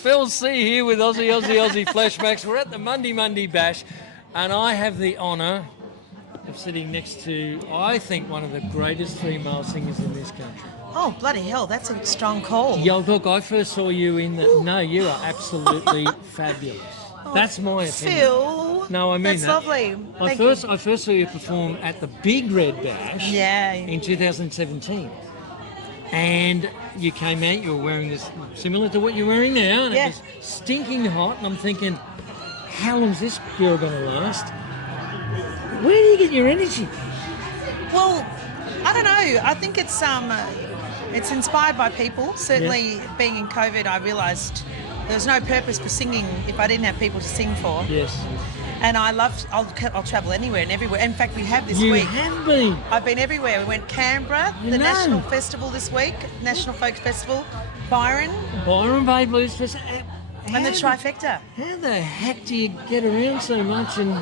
Phill C here with Aussie Flashbacks. We're at the Mundi Mundi Bash, and I have the honour of sitting next to, I think, one of the greatest female singers in this country. Oh, bloody hell, that's a strong call. Yo, look, I first saw you in the... Ooh. No, you are absolutely fabulous. Oh, that's my opinion. Phill. No, I mean that's that. lovely. I first saw you perform at the Big Red Bash in 2017. And you came out, you were wearing this similar to what you're wearing now, and it was stinking hot, and I'm thinking, how long's this girl going to last? Where do you get your energy? Well, I don't know. I think it's inspired by people. Certainly being in COVID, I realised there was no purpose for singing if I didn't have people to sing for. Yes. And I'll travel anywhere and everywhere. In fact, we have this week. You have been. I've been everywhere. We went Canberra, the National Festival this week, National Folk Festival, Byron Bay Blues Festival. And the trifecta. How the heck do you get around so much and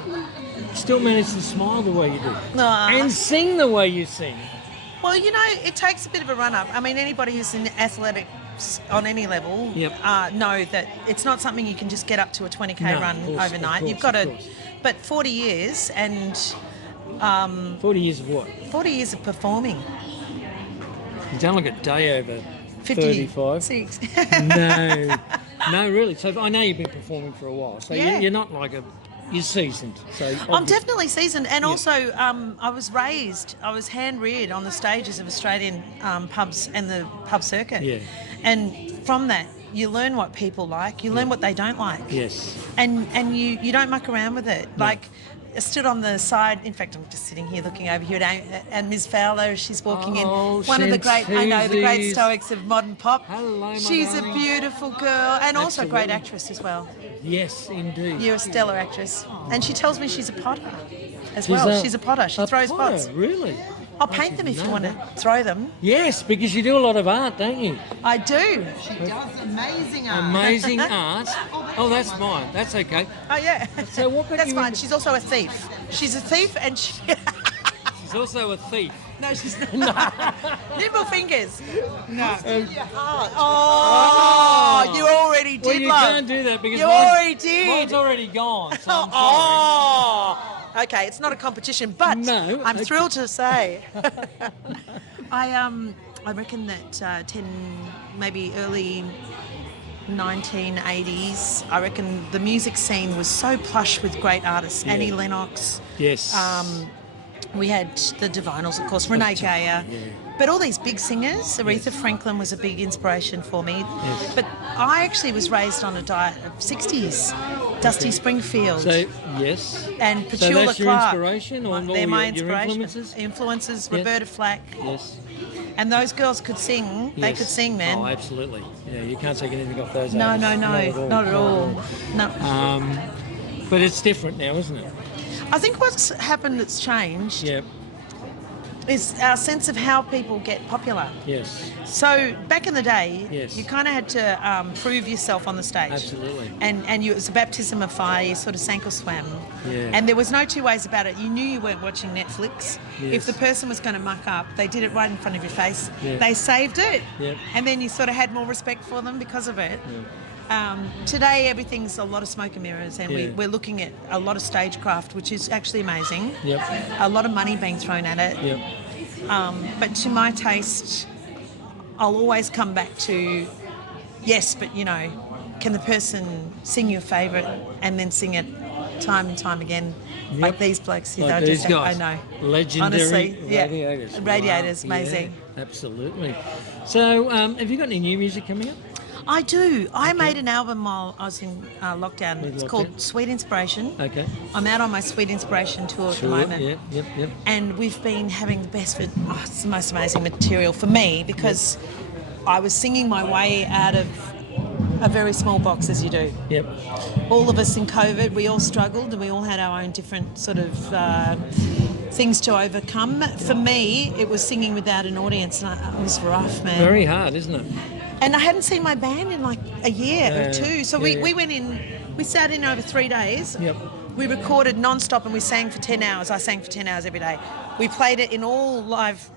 still manage to smile the way you do? And sing the way you sing? Well, you know, it takes a bit of a run-up. I mean, anybody who's in athletics on any level know that it's not something you can just get up to a 20K run overnight. You've got to... But 40 years and... 40 years of what? 40 years of performing. You don't look a day over 35. 56. No, really. So I know you've been performing for a while. So you're not like you're seasoned. So I'm definitely seasoned, and also I was hand-reared on the stages of Australian pubs and the pub circuit. Yeah. And from that, you learn what people like, you learn what they don't like. Yes. And you don't muck around with it. No. Like, I stood on the side. In fact, I'm just sitting here looking over here at Ms. Fowler. She's walking in. One of the great stoics of modern pop. Hello, she's a beautiful girl, and also a great actress as well. Yes, indeed. You're a stellar actress. And she tells me she's a potter as well. She's a potter. She throws pots. Really? I'll paint them if you want to throw them. Yes, because you do a lot of art, don't you? I do. She does amazing art. Amazing art. Oh, that's mine. That's okay. Oh, yeah. So what? That's fine. She's also a thief. She's a thief and she... She's also a thief. No, she's not. Nimble fingers. No. You already did, well, you can't do that because mine's already gone. So okay, it's not a competition, but I'm thrilled to say I reckon that maybe early 1980s, I reckon the music scene was so plush with great artists. Annie Lennox. Yes. We had the Divinals, of course, Renee Gayer. But all these big singers, Aretha Franklin was a big inspiration for me. Yes. But I actually was raised on a diet of 60s. Dusty Springfield. So, yes. And Petula Clark. So that's your inspiration? Or they're my inspiration. Your influences, Roberta Flack. Yes. And those girls could sing. They could sing, man. Oh, absolutely. Yeah, you can't take anything off those No, artists. not at all. No. But it's different now, isn't it? I think what's happened that's changed is our sense of how people get popular. Yes. So back in the day, you kind of had to prove yourself on the stage. Absolutely. And it was a baptism of fire. You sort of sank or swam. Yeah. And there was no two ways about it. You knew you weren't watching Netflix. Yes. If the person was going to muck up, they did it right in front of your face. Yeah. They saved it. Yeah. And then you sort of had more respect for them because of it. Yeah. Today, everything's a lot of smoke and mirrors, and we're looking at a lot of stagecraft, which is actually amazing. Yep. A lot of money being thrown at it. Yep. But to my taste, I'll always come back to, yes, but you know, can the person sing your favourite and then sing it time and time again, like these blokes? Like these guys. I know. Legendary. Honestly, Radiators. Radiators, wow. amazing. Yeah, absolutely. So, have you got any new music coming up? I do. I made an album while I was in lockdown. It's called Sweet Inspiration. Okay. I'm out on my Sweet Inspiration tour at the moment. Yep. And we've been having the best of it. Oh, it's the most amazing material for me because I was singing my way out of a very small box, as you do. Yep. All of us in COVID, we all struggled and we all had our own different sort of things to overcome. For me, it was singing without an audience, and it was rough, man. Very hard, isn't it? And I hadn't seen my band in like a year or two. So we went in, we sat in over 3 days. Yep. We recorded non-stop and we sang for 10 hours. I sang for 10 hours every day. We played it in all live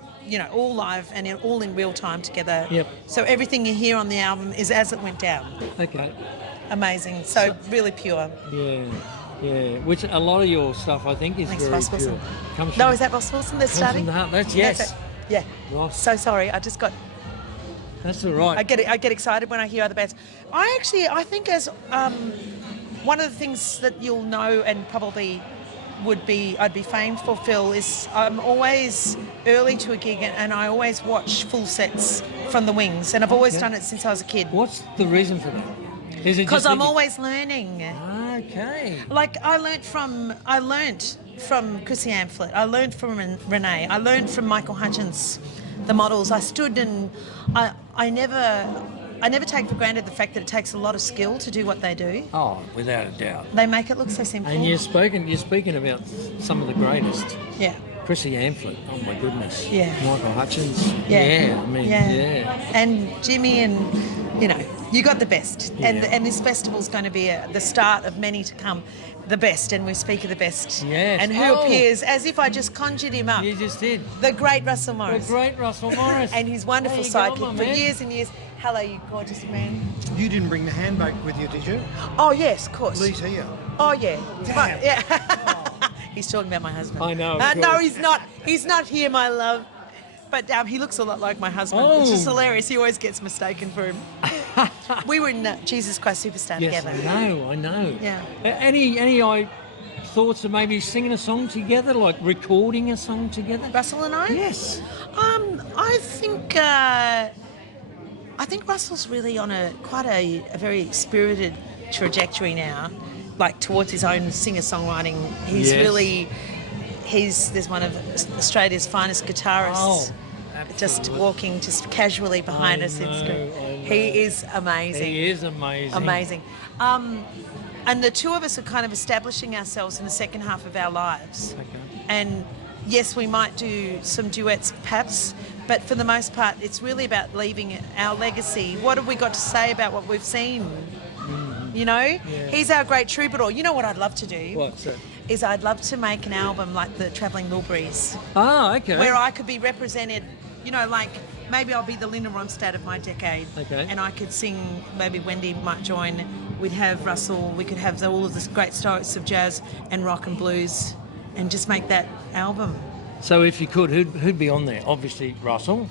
all live and all in real time together. Yep. So everything you hear on the album is as it went down. Okay. Amazing. So really pure. Yeah. Yeah, which a lot of your stuff, I think, is Thanks, very Ross pure. Wilson. No, is that Ross Wilson that's starting? That's yes. Yeah. Ross. So sorry, I just got... That's all right. I get excited when I hear other bands. I think as one of the things that you'll know and probably I'd be famed for, Phill, is I'm always early to a gig and I always watch full sets from the wings, and I've always done it since I was a kid. What's the reason for that? Is it because I'm always learning. Okay. Like I learnt from Chrissy Amphlett. I learned from Renee. I learned from Michael Hutchins, the models. I stood and I never take for granted the fact that it takes a lot of skill to do what they do. Oh, without a doubt. They make it look so simple. And you're speaking about some of the greatest. Yeah. Chrissy Amphlett, oh my goodness. Yeah. Michael Hutchins. Yeah. Yeah. And Jimmy, and you got the best. Yeah. And this festival's going to be the start of many to come. The best, and we speak of the best. Yes. And who appears as if I just conjured him up. You just did. The great Russell Morris. The great Russell Morris. And his wonderful sidekick for years and years. Hello, you gorgeous man. You didn't bring the handbag with you, did you? Oh, yes, of course. Lee's here. Oh, yeah. Damn. Yeah. He's talking about my husband. I know. No, he's not. He's not here, my love. But he looks a lot like my husband, which is hilarious. He always gets mistaken for him. We were in Jesus Christ Superstar together. Yes, I know. Yeah. Any thoughts of maybe singing a song together, like recording a song together? Russell and I? Yes. I think Russell's really on quite a very spirited trajectory now, like towards his own singer-songwriting. He's really, there's one of Australia's finest guitarists. Oh, just walking just casually behind us. He is amazing. He is amazing. Amazing. And the two of us are kind of establishing ourselves in the second half of our lives. Okay. And yes, we might do some duets perhaps, but for the most part, it's really about leaving our legacy. What have we got to say about what we've seen? He's our great troubadour. You know what I'd love to do? What's that? Is I'd love to make an album like the Travelling Wilburys. Oh, okay. Where I could be represented, like maybe I'll be the Linda Ronstadt of my decade. Okay. And I could sing, maybe Wendy might join. We'd have Russell, we could have all of the great styles of jazz and rock and blues and just make that album. So if you could, who'd be on there? Obviously Russell.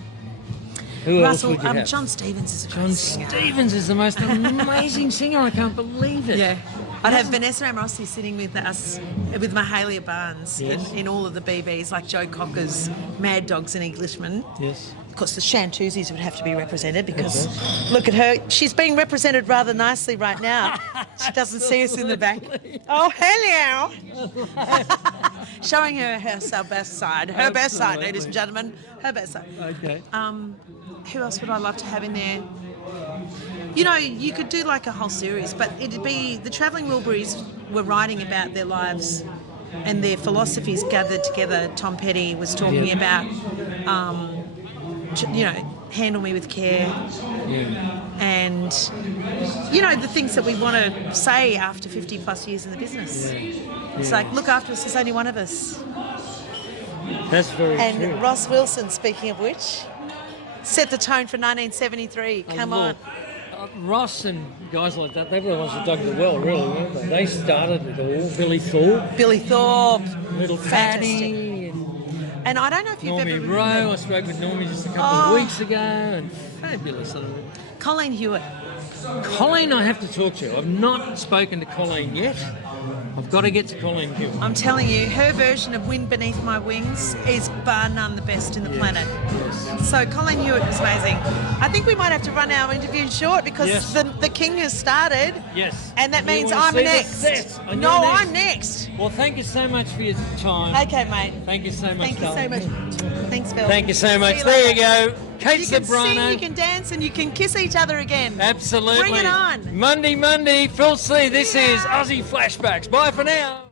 Who else would you have? John Stevens is a great singer. John Stevens is the most amazing singer. I can't believe it. Yeah. I'd have Vanessa Amorosi sitting with us, with Mahalia Barnes in all of the BBs, like Joe Cocker's Mad Dogs and Englishmen. Yes. Of course, the Shantuzis would have to be represented because look at her. She's being represented rather nicely right now. She doesn't see us in the back. Oh, hello. Showing her best side. Her best side, ladies and gentlemen. Her best side. Okay. Who else would I love to have in there? You could do like a whole series, but it'd be the Travelling Wilburys were writing about their lives and their philosophies gathered together. Tom Petty was talking about, handle me with care. Yeah. And, the things that we want to say after 50 plus years in the business. It's like, look after us, there's only one of us. That's very true. And Ross Wilson, speaking of which, set the tone for 1973. Come on. Ross and guys like that, they were the ones that dug the well, really, weren't they? They started it all. Billy Thorpe. Little Fatty. And I don't know if you've Normie ever... Rowe, I spoke with Normie just a couple of weeks ago. And fabulous. Colleen Hewitt. Colleen I have to talk to. I've not spoken to Colleen yet. I've got to get to Colleen Hewitt. I'm telling you, her version of Wind Beneath My Wings is bar none the best in the planet. Yes. So Colleen Hewitt was amazing. I think we might have to run our interview short because the King has started. Yes. And that means I'm next. I'm next. Well, thank you so much for your time. Okay, mate. Thank you so much, Thank you so much. Thanks, Phill. Thank you so much. You there later. you go. Kate You can Ceberano. sing, you can dance, and you can kiss each other again. Absolutely. Bring it on. Mundi Mundi, Phill C. This is Aussie Flashbacks. Bye for now.